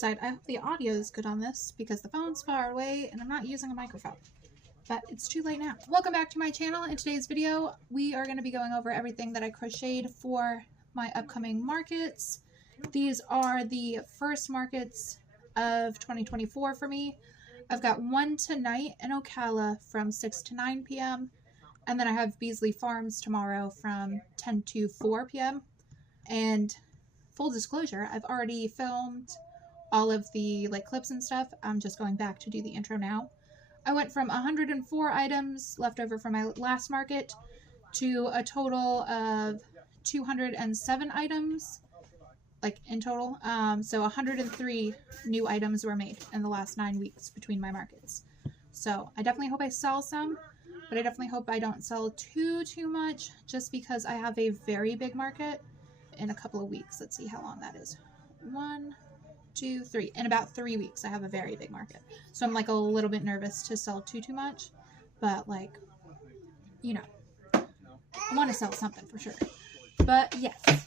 side, I hope the audio is good on this because the phone's far away and I'm not using a microphone. But it's too late now. Welcome back to my channel. In today's video, we are going to be going over everything that I crocheted for my upcoming markets. These are the first markets of 2024 for me. I've got one tonight in Ocala from 6 to 9 p.m. And then I have Beasley Farms tomorrow from 10 to 4 p.m. And full disclosure, I've already filmed all of the clips and stuff. I'm just going back to do the intro now. I went from 104 items left over from my last market to a total of 207 items, in total. So 103 new items were made in the last 9 weeks between my markets. So I definitely hope I sell some, but I definitely hope I don't sell too much just because I have a very big market in a couple of weeks. Let's see how long that is. 1, 2, 3. In about 3 weeks, I have a very big market. So I'm a little bit nervous to sell too much, but I want to sell something for sure. But yes,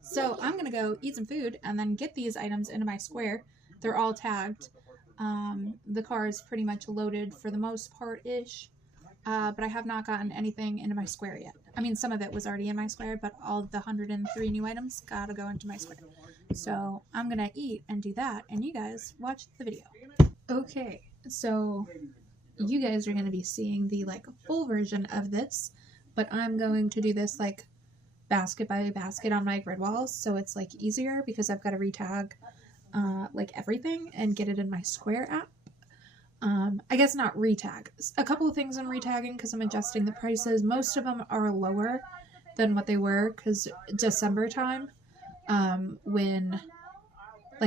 so I'm going to go eat some food and then get these items into my square. They're all tagged. The car is pretty much loaded for the most part-ish. But I have not gotten anything into my square yet. I mean, some of it was already in my square, but all the 103 new items gotta go into my square. So I'm gonna eat and do that, and you guys watch the video. Okay, so you guys are gonna be seeing the full version of this, but I'm going to do this basket by basket on my grid walls, so it's easier because I've got to retag everything and get it in my square app. I guess not retag. A couple of things I'm retagging because I'm adjusting the prices. Most of them are lower than what they were because December time, when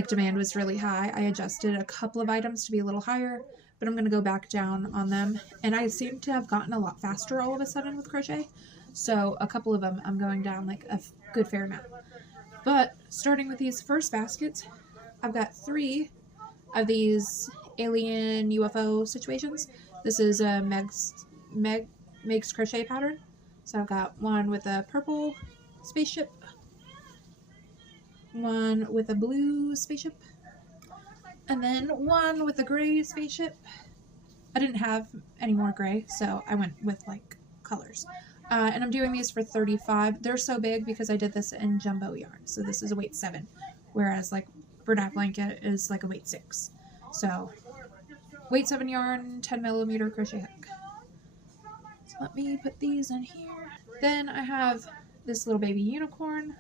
demand was really high, I adjusted a couple of items to be a little higher, but I'm going to go back down on them. And I seem to have gotten a lot faster all of a sudden with crochet. So a couple of them I'm going down a good fair amount. But starting with these first baskets, I've got 3 of these alien UFO situations. This is a Meg's crochet pattern. So I've got one with a purple spaceship, one with a blue spaceship, and then one with a gray spaceship. I didn't have any more gray, so I went with colors. And I'm doing these for 35. They're so big because I did this in jumbo yarn. So this is a weight 7, whereas Bernat blanket is a weight 6. So weight 7 yarn, 10mm crochet hook. So let me put these in here. Then I have this little baby unicorn.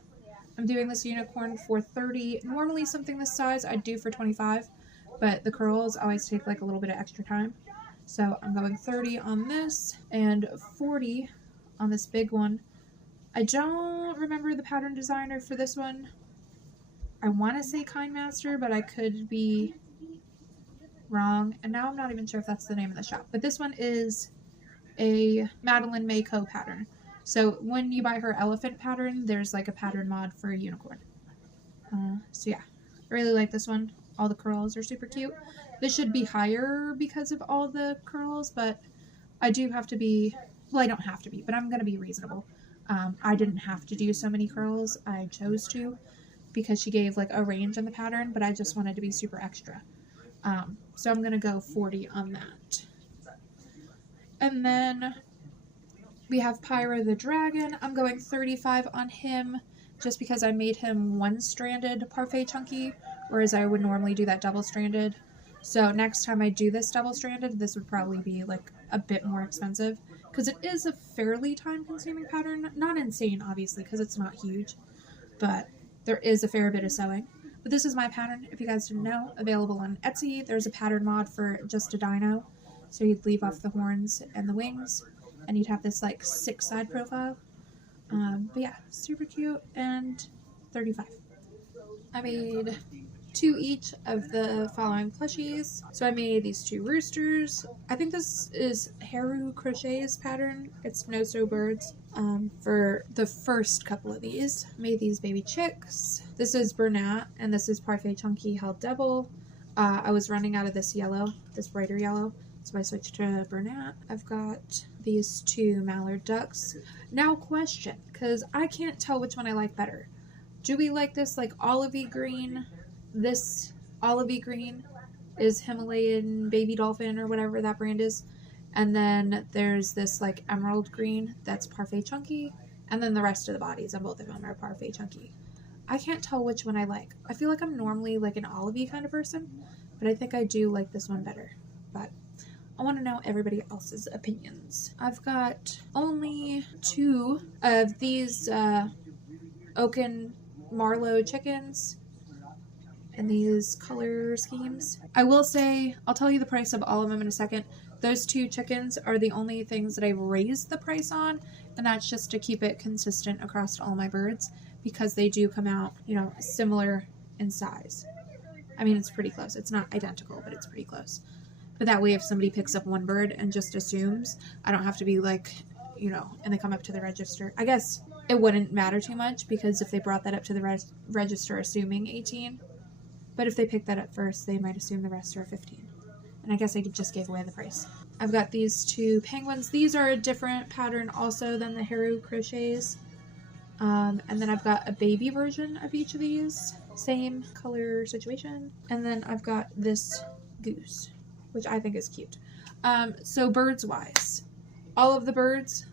I'm doing this unicorn for 30. Normally something this size I'd do for 25, but the curls always take a little bit of extra time. So I'm going 30 on this and 40 on this big one. I don't remember the pattern designer for this one. I want to say Kind Master, but I could be wrong. And now I'm not even sure if that's the name of the shop. But this one is a Madeline Mayco pattern. So when you buy her elephant pattern, there's a pattern mod for a unicorn. So yeah, I really like this one. All the curls are super cute. This should be higher because of all the curls, but I do have to be, well, I don't have to be, but I'm going to be reasonable. I didn't have to do so many curls. I chose to because she gave a range in the pattern, but I just wanted to be super extra. So I'm going to go 40 on that. And then we have Pyra the Dragon. I'm going 35 on him just because I made him one-stranded parfait chunky, whereas I would normally do that double-stranded. So next time I do this double-stranded, this would probably be a bit more expensive because it is a fairly time-consuming pattern. Not insane, obviously, because it's not huge, but there is a fair bit of sewing. But this is my pattern, if you guys didn't know, available on Etsy. There's a pattern mod for just a dino. So you'd leave off the horns and the wings, and you'd have this 6-side profile. But yeah, super cute, and 35. I made 2 each of the following plushies. So I made these 2 roosters. I think this is Haru Crochet's pattern. It's No Sew Birds. For the first couple of these, made these baby chicks. This is Bernat, and this is Parfait Chunky held double. I was running out of this yellow, this brighter yellow, so I switched to Bernat. I've got these 2 mallard ducks. Now question, because I can't tell which one I like better. Do we like this olivey green, this olivey green is Himalayan baby dolphin or whatever that brand is. And then there's this like emerald green that's Parfait Chunky. And then the rest of the bodies on both of them are Parfait Chunky. I can't tell which one I like. I feel like I'm normally like an olivey kind of person, but I think I do like this one better. But I want to know everybody else's opinions. I've got only 2 of these Oaken Marlowe chickens and these color schemes. I will say, I'll tell you the price of all of them in a second. Those 2 chickens are the only things that I've raised the price on, and that's just to keep it consistent across all my birds, because they do come out, you know, similar in size. I mean, it's pretty close. It's not identical, but it's pretty close. But that way, if somebody picks up one bird and just assumes, I don't have to be like, you know, and they come up to the register. I guess it wouldn't matter too much, because if they brought that up to the register assuming 18, but if they pick that up first, they might assume the rest are 15. And I guess I just gave away the price. I've got these 2 penguins. These are a different pattern also than the Haru Crochets. And then I've got a baby version of each of these. Same color situation. And then I've got this goose, which I think is cute. So birds wise, all of the birds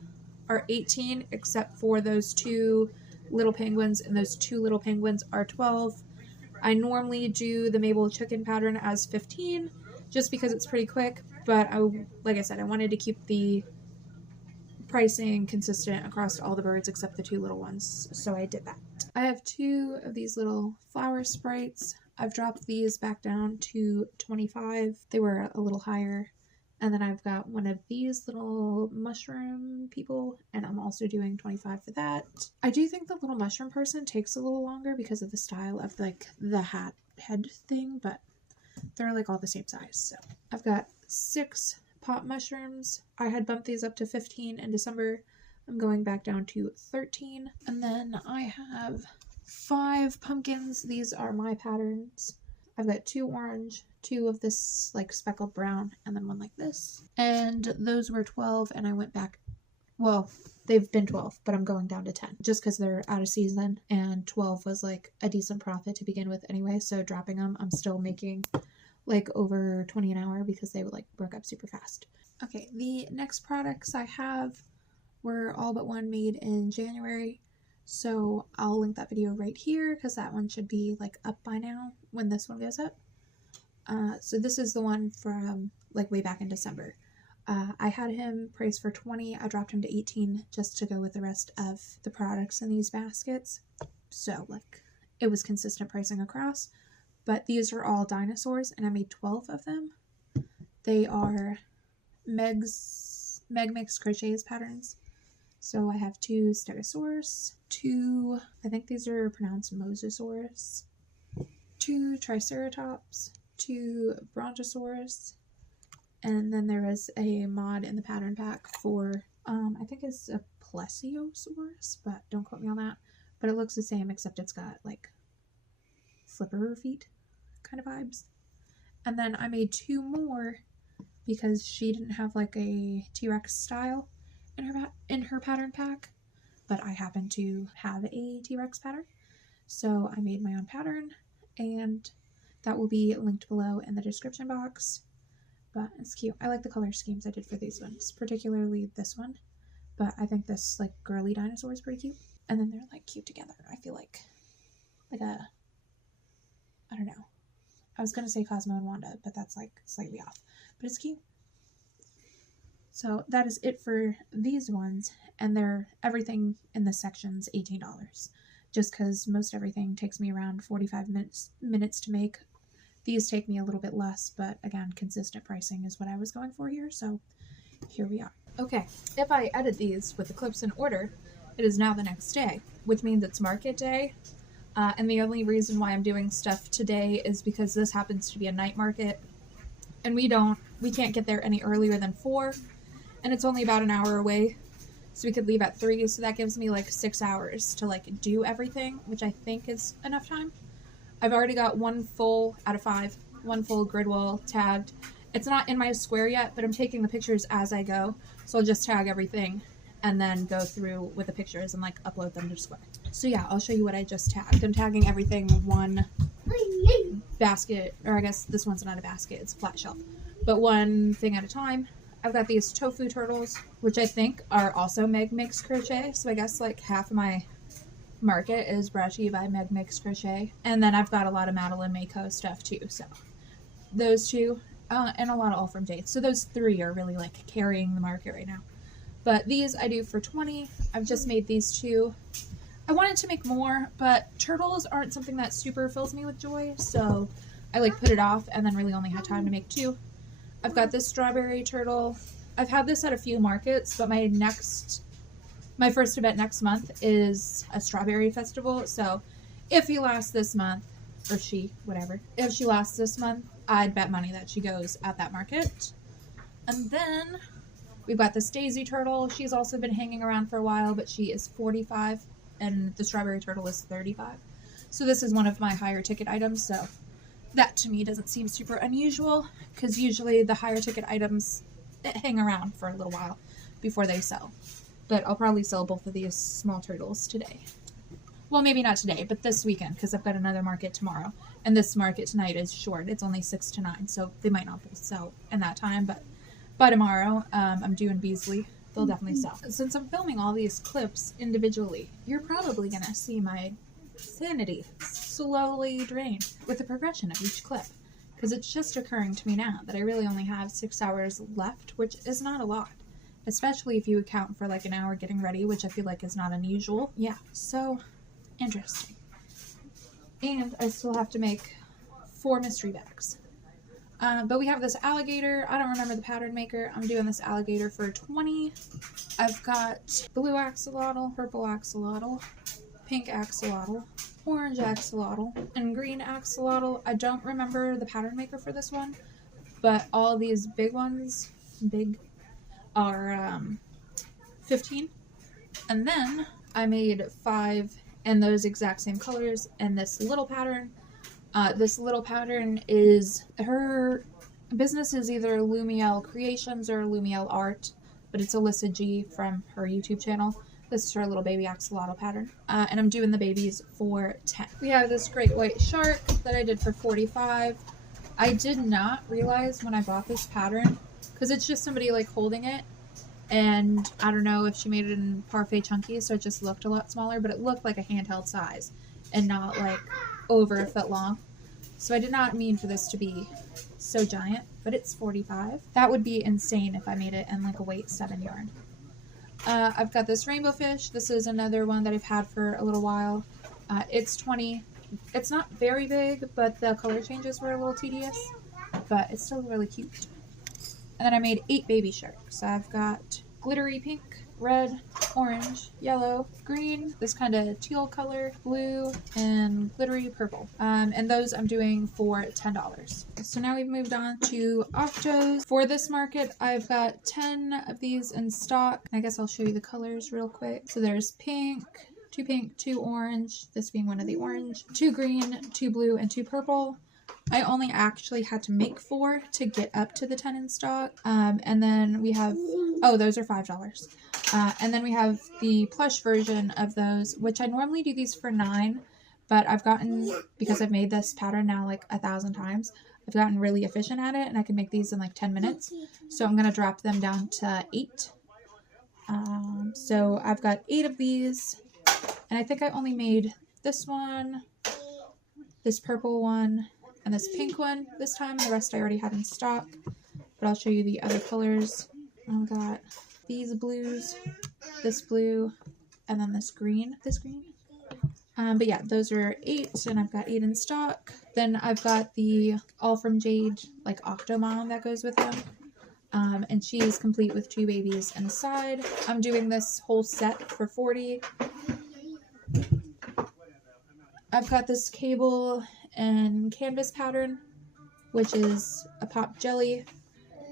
are 18 except for those 2 little penguins, and those 2 little penguins are 12. I normally do the Mabel chicken pattern as 15 just because it's pretty quick, but like I said, I wanted to keep the pricing consistent across all the birds except the 2 little ones, so I did that. I have 2 of these little flower sprites. I've dropped these back down to 25. They were a little higher. And then I've got one of these little mushroom people, and I'm also doing 25 for that. I do think the little mushroom person takes a little longer because of the style of like the hat head thing, but they're like all the same size. So I've got 6 pot mushrooms. I had bumped these up to 15 in December. I'm going back down to 13. And then I have 5 pumpkins. These are my patterns. I've got 2 orange, 2 of this like speckled brown, and then 1 like this. And those were 12, and I went back. Well, they've been 12, but I'm going down to 10 just because they're out of season, and 12 was like a decent profit to begin with anyway. So dropping them, I'm still making like over 20 an hour because they would like work up super fast. Okay, the next products I have were all but one made in January. So I'll link that video right here because that one should be like up by now when this one goes up. So this is the one from like way back in December. I had him priced for 20. I dropped him to 18 just to go with the rest of the products in these baskets. So like it was consistent pricing across. But these are all dinosaurs, and I made 12 of them. They are Meg Makes Crochets patterns. So I have 2 Stegosaurus, 2, I think these are pronounced Mosasaurus, 2 Triceratops, 2 Brontosaurus, and then there is a mod in the pattern pack for, I think it's a Plesiosaurus, but don't quote me on that. But it looks the same, except it's got like flipper feet kind of vibes. And then I made 2 more because she didn't have like a T-Rex style in her pattern pack, but I happen to have a T-Rex pattern, so I made my own pattern, and that will be linked below in the description box. But it's cute. I like the color schemes I did for these ones, particularly this one, but I think this like girly dinosaur is pretty cute, and then they're like cute together. I feel like a, I don't know, I was gonna say Cosmo and Wanda, but that's like slightly off, but it's cute. So that is it for these ones, and everything in this section's $18, just because most everything takes me around 45 minutes to make. These take me a little bit less, but again, consistent pricing is what I was going for here, so here we are. Okay, if I edit these with the clips in order, it is now the next day, which means it's market day, and the only reason why I'm doing stuff today is because this happens to be a night market, and we can't get there any earlier than 4. And it's only about an hour away, so we could leave at 3, so that gives me like 6 hours to like do everything, which I think is enough time. I've already got 1 full out of 5, 1 full grid wall tagged. It's not in my square yet, but I'm taking the pictures as I go, so I'll just tag everything and then go through with the pictures and like upload them to Square. So yeah, I'll show you what I just tagged. I'm tagging everything 1 basket, or I guess this one's not a basket, it's a flat shelf, but one thing at a time. I've got these tofu turtles, which I think are also Meg Makes Crochet, so I guess like half of my market is brought to you by Meg Makes Crochet. And then I've got a lot of Madeline Mako stuff too, so those two, and a lot of All From Jade. So those three are really like carrying the market right now. But these I do for 20. I've just made these two. I wanted to make more, but turtles aren't something that super fills me with joy, so I like put it off and then really only had time to make two. I've got this strawberry turtle. I've had this at a few markets, but my first event next month is a strawberry festival. So if he lasts this month, or she, whatever, if she lasts this month, I'd bet money that she goes at that market. And then we've got this daisy turtle. She's also been hanging around for a while, but she is 45 and the strawberry turtle is 35. So this is one of my higher ticket items. So that to me doesn't seem super unusual, because usually the higher ticket items hang around for a little while before they sell. But I'll probably sell both of these small turtles today. Well, maybe not today, but this weekend, because I've got another market tomorrow. And this market tonight is short. It's only 6 to 9, so they might not sell in that time. But by tomorrow, I'm doing Beasley. They'll definitely sell. Since I'm filming all these clips individually, you're probably going to see my sanity slowly drain with the progression of each clip, because it's just occurring to me now that I really only have 6 hours left, which is not a lot, especially if you account for like an hour getting ready, which I feel like is not unusual. Yeah, so interesting. And I still have to make 4 mystery bags. But we have this alligator. I don't remember the pattern maker. I'm doing this alligator for 20. I've got blue axolotl, purple axolotl, pink axolotl, orange axolotl, and green axolotl. I don't remember the pattern maker for this one, but all these big ones, are 15. And then I made 5 in those exact same colors in this little pattern. This little pattern is, her business is either Lumiel Creations or Lumiel Art, but it's Alyssa G from her YouTube channel. This is her little baby axolotl pattern, and I'm doing the babies for 10. We have this great white shark that I did for 45. I did not realize when I bought this pattern, because it's just somebody like holding it, and I don't know if she made it in parfait chunky, so it just looked a lot smaller, but it looked like a handheld size and not like over a foot long. So I did not mean for this to be so giant, but it's 45. That would be insane if I made it in like a weight 7 yarn. I've got this rainbow fish. This is another one that I've had for a little while. It's 20. It's not very big, but the color changes were a little tedious, but it's still really cute. And then I made 8 baby sharks. I've got glittery pink, red, orange, yellow, green, this kind of teal color, blue, and glittery purple. And those I'm doing for $10. So now we've moved on to octos. For this market, I've got 10 of these in stock. I guess I'll show you the colors real quick. So there's pink, 2 orange, this being one of the orange, 2 green, 2 blue, and 2 purple. I only actually had to make 4 to get up to the 10 in stock. And then we have, oh, those are $5. And then we have the plush version of those, which I normally do these for 9, but I've gotten, because I've made this pattern now like 1,000 times, I've gotten really efficient at it, and I can make these in like 10 minutes. So I'm going to drop them down to 8. So I've got 8 of these, and I think I only made this one, this purple one, and this pink one this time. The rest I already had in stock, but I'll show you the other colors. I've got these blues, this blue, and then this green. But yeah, those are 8, and I've got 8 in stock. Then I've got the All From Jade, like Octomom that goes with them. And she's complete with 2 babies inside. I'm doing this whole set for 40. I've got this cable and canvas pattern, which is a pop jelly.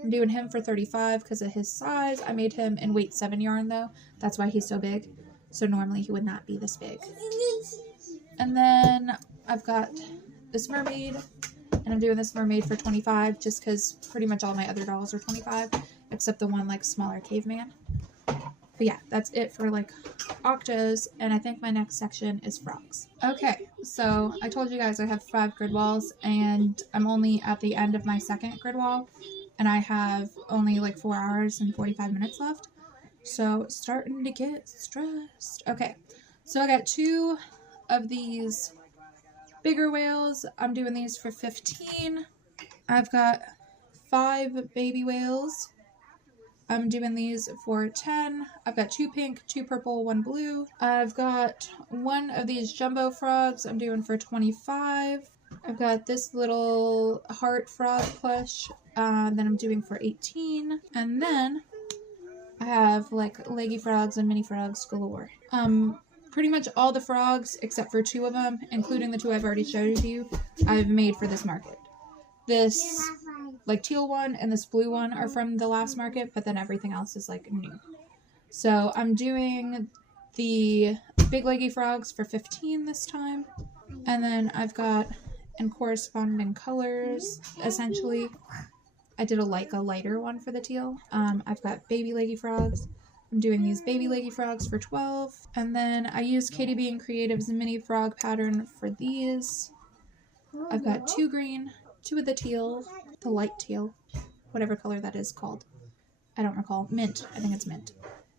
I'm doing him for 35 because of his size. I made him in weight 7 yarn though. That's why he's so big. So normally he would not be this big. And then I've got this mermaid, and I'm doing this mermaid for 25 just because pretty much all my other dolls are 25 except the one like smaller caveman. But yeah, that's it for like octos, and I think my next section is frogs. Okay, so I told you guys I have 5 grid walls, and I'm only at the end of my second grid wall, and I have only like 4 hours and 45 minutes left. So starting to get stressed. Okay, so I got 2 of these bigger whales. I'm doing these for 15. I've got 5 baby whales. I'm doing these for 10. I've got 2 pink, 2 purple, 1 blue. I've got 1 of these jumbo frogs. I'm doing for 25. I've got this little heart frog plush that I'm doing for 18. And then I have like leggy frogs and mini frogs galore. Pretty much all the frogs except for 2 of them, including the 2 I've already showed you, I've made for this market. This like teal one and this blue one are from the last market, but then everything else is like new. So I'm doing the big leggy frogs for 15 this time. And then I've got in corresponding colors, essentially. I did a lighter one for the teal. I've got baby leggy frogs. I'm doing these baby leggy frogs for 12. And then I used Katie Bean Creative's mini frog pattern for these. I've got 2 green, 2 of the teal, the light teal, whatever color that is called. I don't recall. Mint. I think it's mint.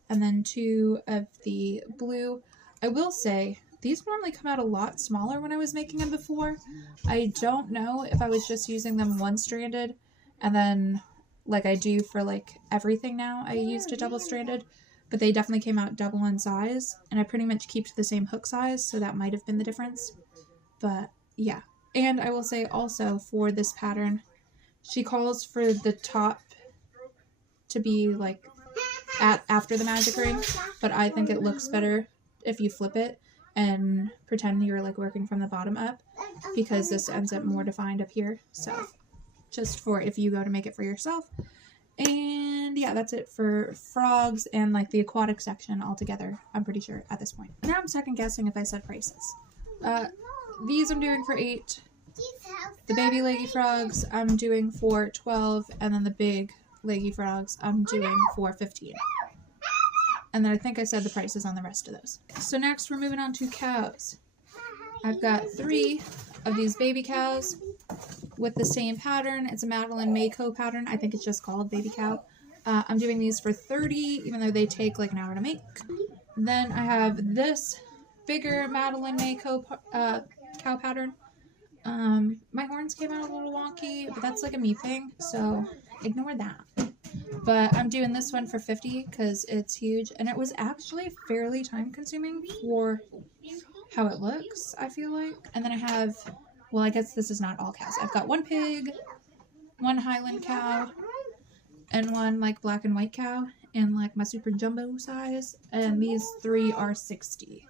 And then 2 of the blue. I will say, these normally come out a lot smaller when I was making them before. I don't know if I was just using them one-stranded, and then, like I do for like everything now, I used a double-stranded, but they definitely came out double in size, and I pretty much kept the same hook size, so that might have been the difference. But yeah. And I will say also for this pattern, she calls for the top to be like after the magic ring, but I think it looks better if you flip it and pretend you're like working from the bottom up, because this ends up more defined up here. So just for if you go to make it for yourself. And yeah, that's it for frogs and like the aquatic section altogether, I'm pretty sure at this point. Now I'm second guessing if I said prices. These I'm doing for 8. The baby leggy frogs I'm doing for 12, and then the big leggy frogs I'm doing for 15. And then I think I said the prices on the rest of those. So next we're moving on to cows. I've got 3 of these baby cows with the same pattern. It's a Madeline Mayco pattern. I think it's just called baby cow. I'm doing these for 30, even though they take like an hour to make. Then I have this bigger Madeline Mayco cow pattern. My horns came out a little wonky, but that's like a me thing, so ignore that. But I'm doing this one for 50 because it's huge, and it was actually fairly time consuming for how it looks, I feel like. And then I have, well, I guess this is not all cows. I've got 1 pig, 1 Highland cow, and 1 like black and white cow in like my super jumbo size, and these 3 are 60.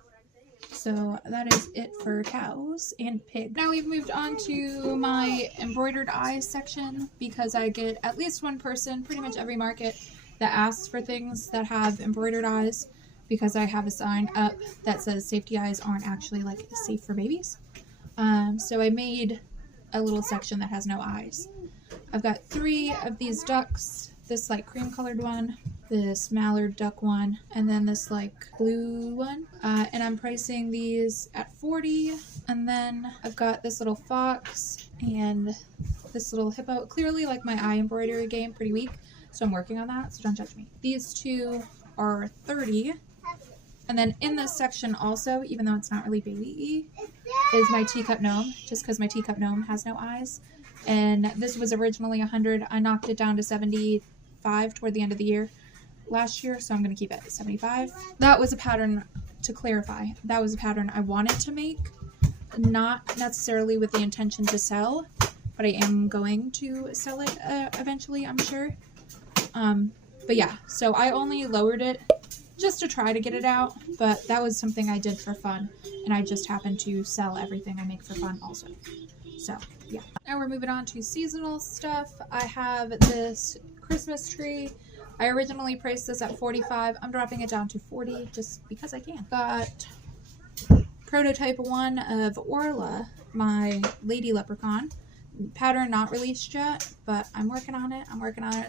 So that is it for cows and pigs. Now we've moved on to my embroidered eyes section, because I get at least one person pretty much every market that asks for things that have embroidered eyes, because I have a sign up that says safety eyes aren't actually like safe for babies. So I made a little section that has no eyes. I've got 3 of these ducks, this like cream colored one, this mallard duck one, and then this like blue one, and I'm pricing these at 40. And then I've got this little fox and this little hippo. Clearly like my eye embroidery game pretty weak, so I'm working on that, so don't judge me. These 2 are 30. And then in this section also, even though it's not really baby-y, is my teacup gnome, just because my teacup gnome has no eyes. And this was originally 100. I knocked it down to 75 toward the end of the year last year, so I'm going to keep it at 75. That was a pattern, to clarify, that was a pattern I wanted to make, not necessarily with the intention to sell, but I am going to sell it eventually, I'm sure. But yeah, so I only lowered it just to try to get it out, but that was something I did for fun, and I just happened to sell everything I make for fun also. So yeah. Now we're moving on to seasonal stuff. I have this Christmas tree. I originally priced this at 45. I'm dropping it down to 40 just because I can. Got prototype 1 of Orla, my lady leprechaun. Pattern not released yet, but I'm working on it.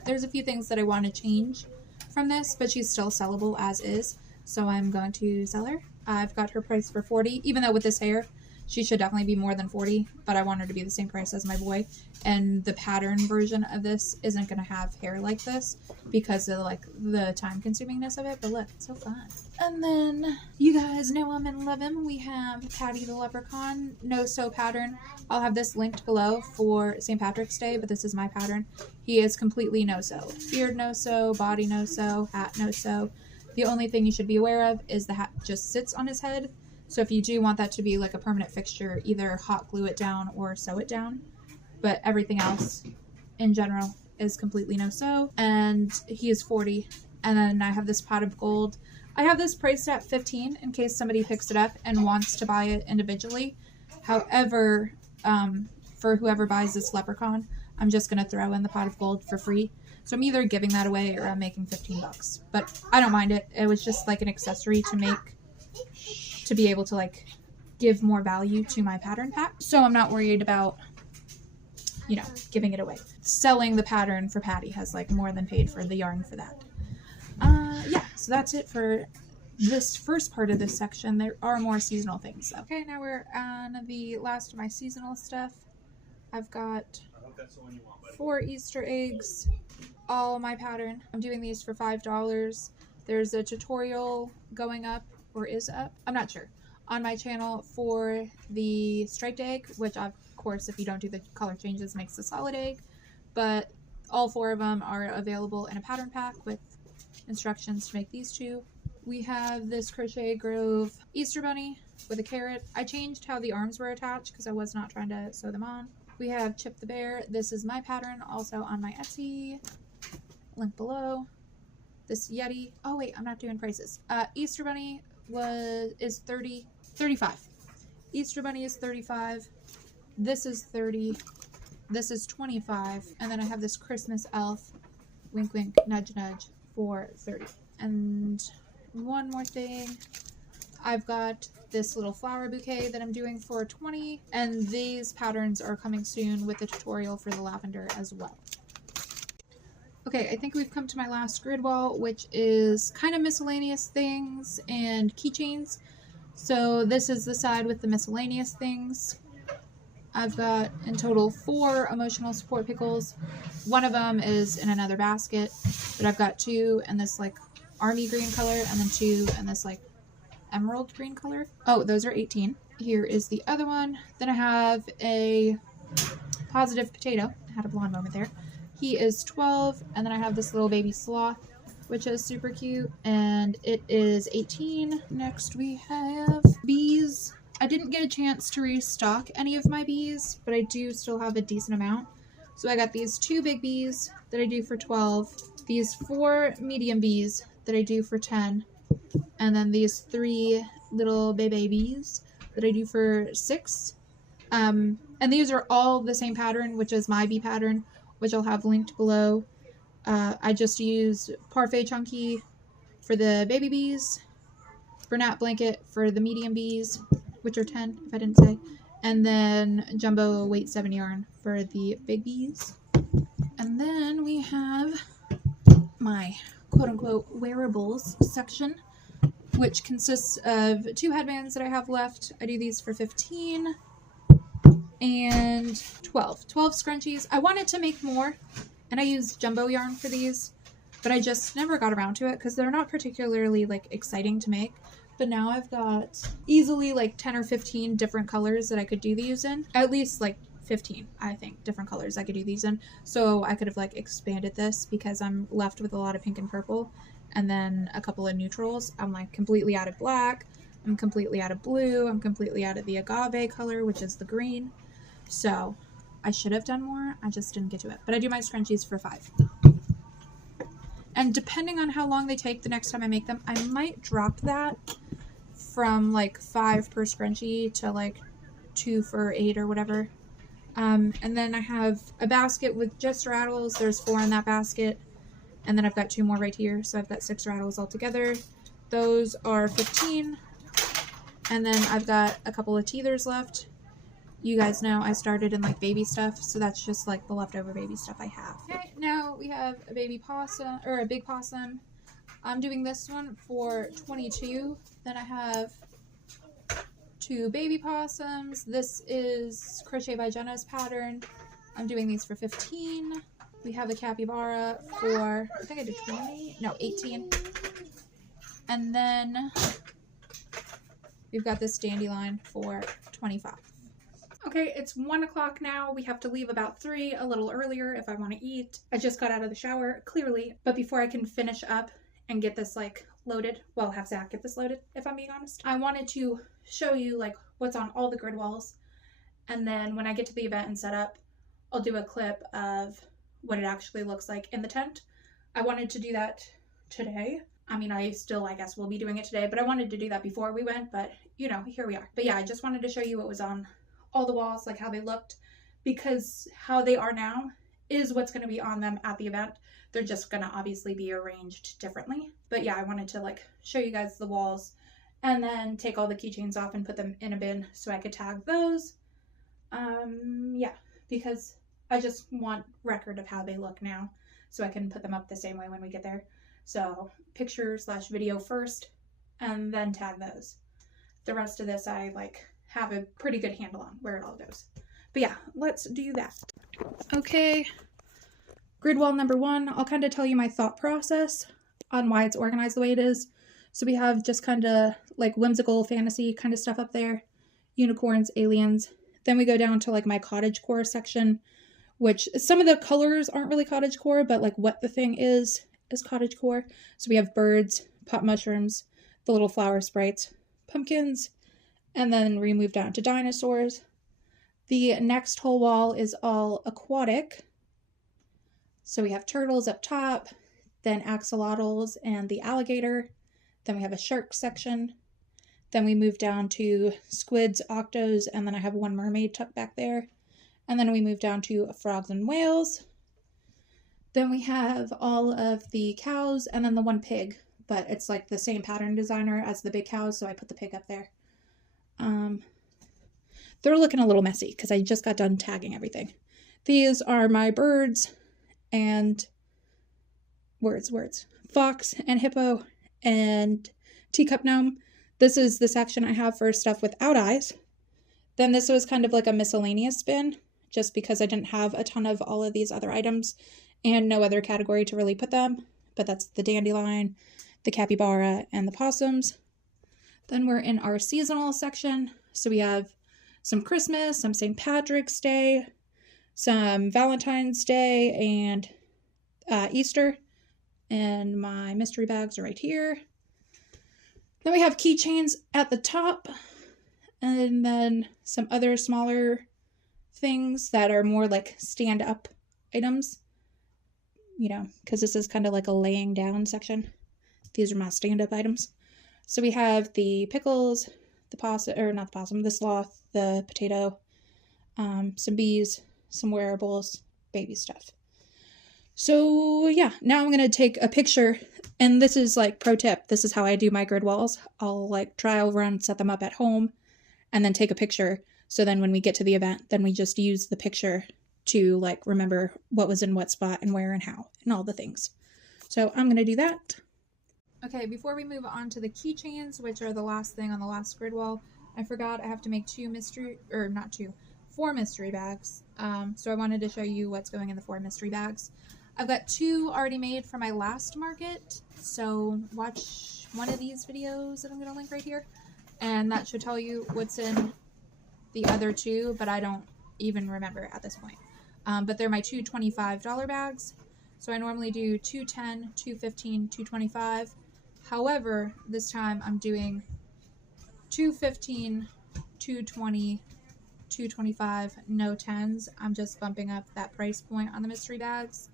There's a few things that I want to change from this, but she's still sellable as is. So I'm going to sell her. I've got her price for $40, even though with this hair, she should definitely be more than $40, but I want her to be the same price as my boy. And the pattern version of this isn't going to have hair like this because of like the time consumingness of it, but look, it's so fun. And then you guys know him and love him. We have Patty the Leprechaun no-sew pattern. I'll have this linked below for St. Patrick's Day, but this is my pattern. He is completely no-sew. Beard no-sew, body no-sew, hat no-sew. The only thing you should be aware of is the hat just sits on his head. So if you do want that to be like a permanent fixture, either hot glue it down or sew it down. But everything else in general is completely no-sew. And he is $40. And then I have this pot of gold. I have this priced at $15 in case somebody picks it up and wants to buy it individually. However, for whoever buys this leprechaun, I'm just going to throw in the pot of gold for free. So I'm either giving that away or I'm making $15. But I don't mind it. It was just like an accessory to make, to be able to like give more value to my pattern pack. So I'm not worried about, you know, giving it away. Selling the pattern for Patty has like more than paid for the yarn for that. Yeah, so that's it for this first part of this section. There are more seasonal things though. Okay, now we're on the last of my seasonal stuff. I've got 4 Easter eggs, all my pattern. I'm doing these for $5. There's a tutorial going up, or is up, I'm not sure, on my channel for the striped egg, which of course if you don't do the color changes makes a solid egg, but all 4 of them are available in a pattern pack with instructions to make these 2. We have this Crochet Grove Easter bunny with a carrot. I changed how the arms were attached because I was not trying to sew them on. We have Chip the Bear. This is my pattern, also on my Etsy, link below. This Yeti, oh wait, I'm not doing prices. Easter bunny is $35. Easter bunny is $35. This is $30. This is $25. And then I have this Christmas elf, wink wink, nudge nudge, for $30. And one more thing, I've got this little flower bouquet that I'm doing for $20, and these patterns are coming soon with a tutorial for the lavender as well. Okay, I think we've come to my last grid wall, which is kind of miscellaneous things and keychains. So this is the side with the miscellaneous things. I've got in total 4 emotional support pickles. One of them is in another basket, but I've got 2 in this like army green color and then 2 in this like emerald green color. Oh, those are 18. Here is the other one. Then I have a positive potato. I had a blonde moment there. He is 12, and then I have this little baby sloth, which is super cute, and it is 18. Next we have bees. I didn't get a chance to restock any of my bees, but I do still have a decent amount. So I got these 2 big bees that I do for 12, these 4 medium bees that I do for 10, and then these 3 little baby bees that I do for 6. And these are all the same pattern, which is my bee pattern, which I'll have linked below. I just use Parfait Chunky for the baby bees, Bernat Blanket for the medium bees, which are 10 if I didn't say, and then Jumbo Weight 7 yarn for the big bees. And then we have my quote-unquote wearables section, which consists of 2 headbands that I have left. I do these for 15 and 12 scrunchies. I wanted to make more, and I used jumbo yarn for these, but I just never got around to it because they're not particularly like exciting to make. But now I've got easily like 10 or 15 different colors that I could do these in. At least like 15, I think, different colors I could do these in. So I could have like expanded this because I'm left with a lot of pink and purple and then a couple of neutrals. I'm like completely out of black. I'm completely out of blue. I'm completely out of the agave color, which is the green. So I should have done more. I just didn't get to it. But I do my scrunchies for 5. And depending on how long they take the next time I make them, I might drop that from like 5 per scrunchie to like 2 for 8 or whatever. And then I have a basket with just rattles. There's 4 in that basket. And then I've got 2 more right here. So I've got 6 rattles altogether. Those are 15. And then I've got a couple of teethers left. you guys know I started in like baby stuff, so that's just like the leftover baby stuff I have. Okay, now we have a baby possum, or a big possum. I'm doing this one for 22. Then I have 2 baby possums. This is Crochet by Jenna's pattern. I'm doing these for 15. We have a capybara for, I think I did 20, no, 18. And then we've got this dandelion for 25. Okay, it's 1 o'clock now. We have to leave about 3, a little earlier if I want to eat. I just got out of the shower, clearly, but before I can finish up and get this like loaded, well, have Zach get this loaded, if I'm being honest, I wanted to show you like what's on all the grid walls. And then when I get to the event and set up, I'll do a clip of what it actually looks like in the tent. I wanted to do that today. I mean, I guess will be doing it today, but I wanted to do that before we went, but you know, here we are. But yeah, I just wanted to show you what was on all the walls, like how they looked, because how they are now is what's going to be on them at the event. They're just going to obviously be arranged differently. But yeah, I wanted to like show you guys the walls and then take all the keychains off and put them in a bin so I could tag those. Yeah, because I just want record of how they look now so I can put them up the same way when we get there. So picture/video first and then tag those. The rest of this I like have a pretty good handle on where it all goes. But yeah, let's do that. Okay, grid wall number 1, I'll kind of tell you my thought process on why it's organized the way it is. So we have just kind of like whimsical fantasy kind of stuff up there, unicorns, aliens. Then we go down to like my cottage core section, which some of the colors aren't really cottage core, but like what the thing is cottage core. So we have birds, pot mushrooms, the little flower sprites, pumpkins, and then we move down to dinosaurs. The next whole wall is all aquatic. So we have turtles up top, then axolotls and the alligator. Then we have a shark section. Then we move down to squids, octos, and then I have one mermaid tucked back there. And then we move down to frogs and whales. Then we have all of the cows and then the one pig, but it's like the same pattern designer as the big cows, so I put the pig up there. They're looking a little messy because I just got done tagging everything. These are my birds and fox and hippo and teacup gnome. This is the section I have for stuff without eyes. Then this was kind of like a miscellaneous bin, just because I didn't have a ton of all of these other items and no other category to really put them. But that's the dandelion, the capybara, and the possums. Then we're in our seasonal section. So we have some Christmas, some St. Patrick's Day, some Valentine's Day, and Easter. And my mystery bags are right here. Then we have keychains at the top, and then some other smaller things that are more like stand-up items, you know, because this is kind of like a laying down section. These are my stand-up items. So we have the pickles, the possum, or not the possum, the sloth, the potato, some bees, some wearables, baby stuff. So yeah, now I'm going to take a picture, and this is like pro tip. This is how I do my grid walls. I'll like trial run, set them up at home, and then take a picture. So then when we get to the event, then we just use the picture to like remember what was in what spot and where and how and all the things. So I'm going to do that. Okay, before we move on to the keychains, which are the last thing on the last grid wall, I forgot I have to make 4 mystery bags. So I wanted to show you what's going in the 4 mystery bags. I've got 2 already made for my last market, so watch one of these videos that I'm going to link right here, and that should tell you what's in the other 2, but I don't even remember at this point. But they're my 2 $25 bags, so I normally do 2 $10, 2 $15, 2 $25. However, this time I'm doing 2 $15, 2 $20, 2 $25, no 10s. I'm just bumping up that price point on the mystery bags.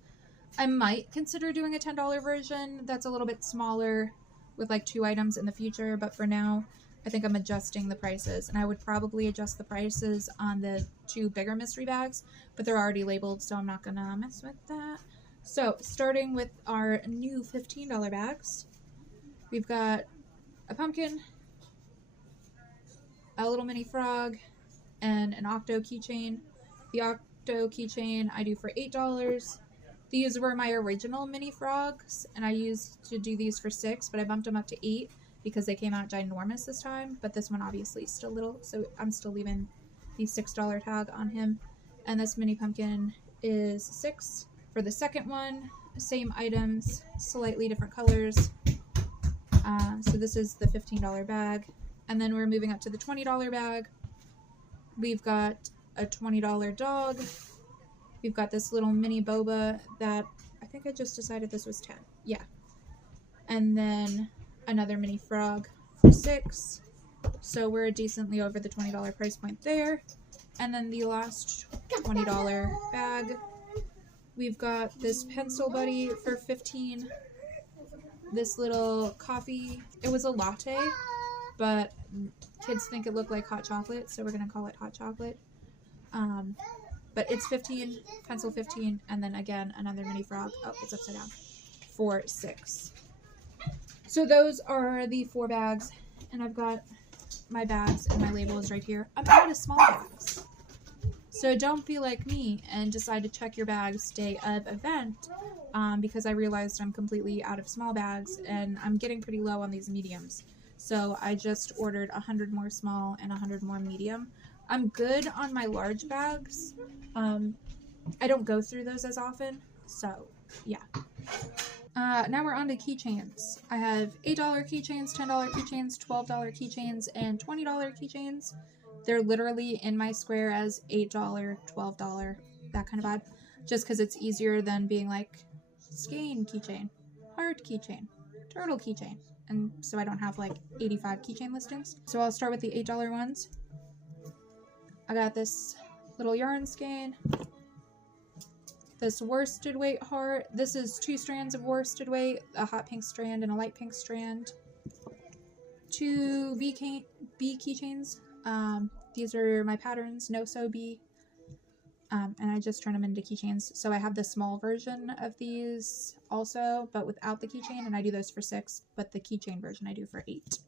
I might consider doing a $10 version that's a little bit smaller with like 2 items in the future, but for now I think I'm adjusting the prices, and I would probably adjust the prices on the 2 bigger mystery bags, but they're already labeled, so I'm not gonna mess with that. So starting with our new $15 bags, we've got a pumpkin, a little mini frog, and an octo keychain. The octo keychain I do for $8. These were my original mini frogs, and I used to do these for $6, but I bumped them up to $8 because they came out ginormous this time. But this one obviously is still little, so I'm still leaving the $6 tag on him. And this mini pumpkin is $6. For the second one, same items, slightly different colors. So this is the $15 bag. And then we're moving up to the $20 bag. We've got a $20 dog. We've got this little mini boba that I think I just decided this was 10. Yeah. And then another mini frog for $6. So we're decently over the $20 price point there. And then the last $20 bag, we've got this pencil buddy for $15. This little coffee, it was a latte, but kids think it looked like hot chocolate, so we're going to call it hot chocolate. But it's $15, pencil $15, and then again, another mini frog. Oh, it's upside down. For $6. So those are the 4 bags, and I've got my bags and my labels right here. I'm out of small bags. So don't be like me and decide to check your bags day of event, because I realized I'm completely out of small bags, and I'm getting pretty low on these mediums. So I just ordered 100 more small and 100 more medium. I'm good on my large bags. I don't go through those as often, so yeah. Now we're on to keychains. I have $8 keychains, $10 keychains, $12 keychains, and $20 keychains. They're literally in my square as $8, $12, that kind of vibe. Just because it's easier than being like, skein keychain, heart keychain, turtle keychain. And so I don't have like 85 keychain listings. So I'll start with the $8 ones. I got this little yarn skein, this worsted weight heart. This is 2 strands of worsted weight, a hot pink strand and a light pink strand. 2 bee keychains. These are my patterns, no sew bee. And I just turn them into keychains. So I have the small version of these also, but without the keychain, and I do those for $6, but the keychain version I do for $8.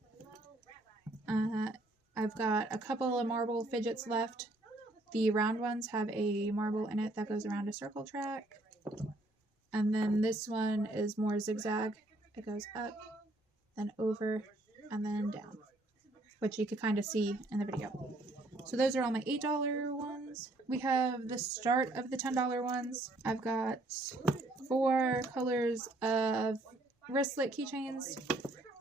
I've got a couple of marble fidgets left. The round ones have a marble in it that goes around a circle track. And then this one is more zigzag. It goes up, then over, and then down, which you could kind of see in the video. So those are all my $8 ones. We have the start of the $10 ones. I've got 4 colors of wristlet keychains.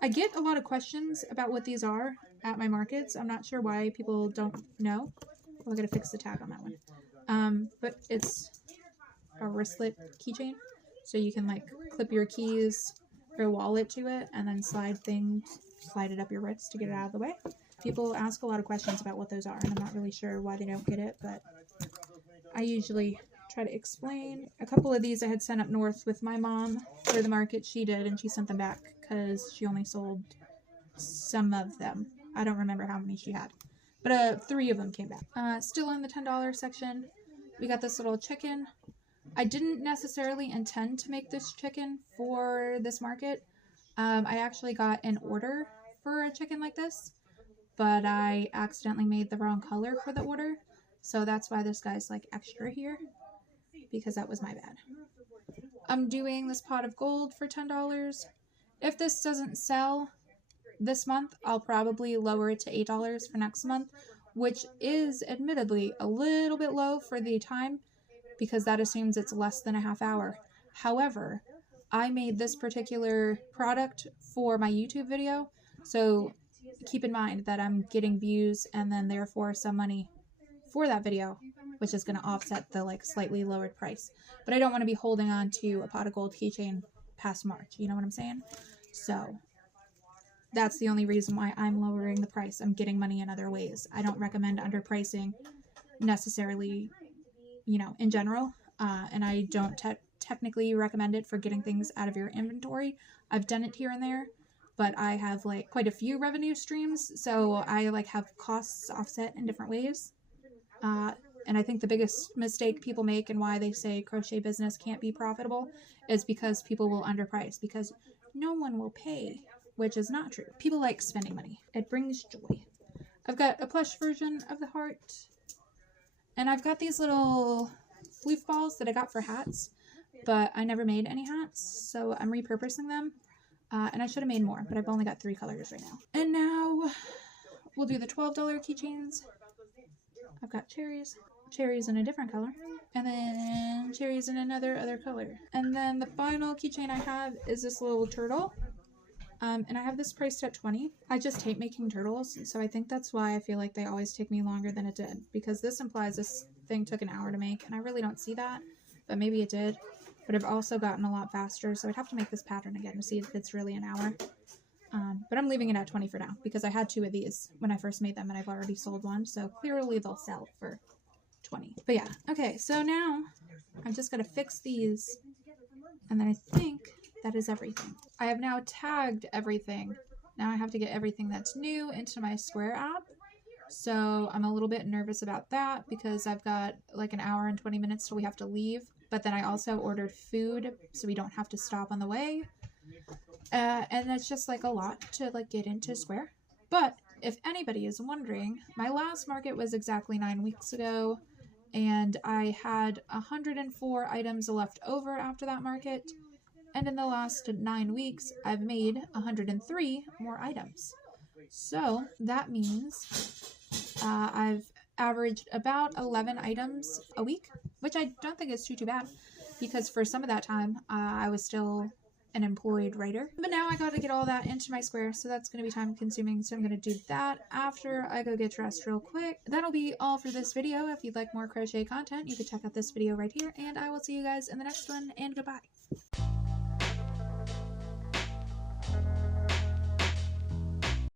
I get a lot of questions about what these are at my markets. I'm not sure why people don't know. Oh, I gotta fix the tag on that one. But it's a wristlet keychain. So you can like clip your keys or wallet to it and then slide it up your wrist to get it out of the way. People ask a lot of questions about what those are, and I'm not really sure why they don't get it, but I usually try to explain. A couple of these I had sent up north with my mom for the market. She did, and she sent them back because she only sold some of them. I don't remember how many she had, but 3 of them came back. Still in the $10 section, we got this little chicken. I didn't necessarily intend to make this chicken for this market. I actually got an order for a chicken like this, but I accidentally made the wrong color for the order. So that's why this guy's like extra here, because that was my bad. I'm doing this pot of gold for $10. If this doesn't sell this month, I'll probably lower it to $8 for next month, which is admittedly a little bit low for the time, because that assumes it's less than a half hour. However, I made this particular product for my YouTube video, so keep in mind that I'm getting views and then therefore some money for that video, which is going to offset the like slightly lowered price. But I don't want to be holding on to a pot of gold keychain past March, you know what I'm saying? So that's the only reason why I'm lowering the price. I'm getting money in other ways. I don't recommend underpricing necessarily, you know, in general, and I don't technically recommend it for getting things out of your inventory. I've done it here and there, but I have like quite a few revenue streams, so I like have costs offset in different ways. And I think the biggest mistake people make and why they say crochet business can't be profitable is because people will underprice, because no one will pay, which is not true. People like spending money. It brings joy. I've got a plush version of the heart. And I've got these little floof balls that I got for hats, but I never made any hats, so I'm repurposing them. And I should have made more, but I've only got 3 colors right now. And now we'll do the $12 keychains. I've got cherries in a different color, and then cherries in other color. And then the final keychain I have is this little turtle. And I have this priced at $20. I just hate making turtles, so I think that's why I feel like they always take me longer than it did, because this implies this thing took an hour to make, and I really don't see that, but maybe it did. But I've also gotten a lot faster, so I'd have to make this pattern again to see if it's really an hour. But I'm leaving it at 20 for now, because I had 2 of these when I first made them, and I've already sold one, so clearly they'll sell for 20. But yeah, okay, so now I've just got to fix these, and then I think that is everything. I have now tagged everything. Now I have to get everything that's new into my Square app. So I'm a little bit nervous about that because I've got like an hour and 20 minutes till we have to leave. But then I also ordered food so we don't have to stop on the way. And that's just like a lot to like get into Square. But if anybody is wondering, my last market was exactly 9 weeks ago. And I had 104 items left over after that market. And in the last 9 weeks, I've made 103 more items. So that means I've averaged about 11 items a week, which I don't think is too bad, because for some of that time, I was still an employed writer. But now I got to get all that into my Square, so that's going to be time consuming. So I'm going to do that after I go get dressed real quick. That'll be all for this video. If you'd like more crochet content, you can check out this video right here, and I will see you guys in the next one, and goodbye.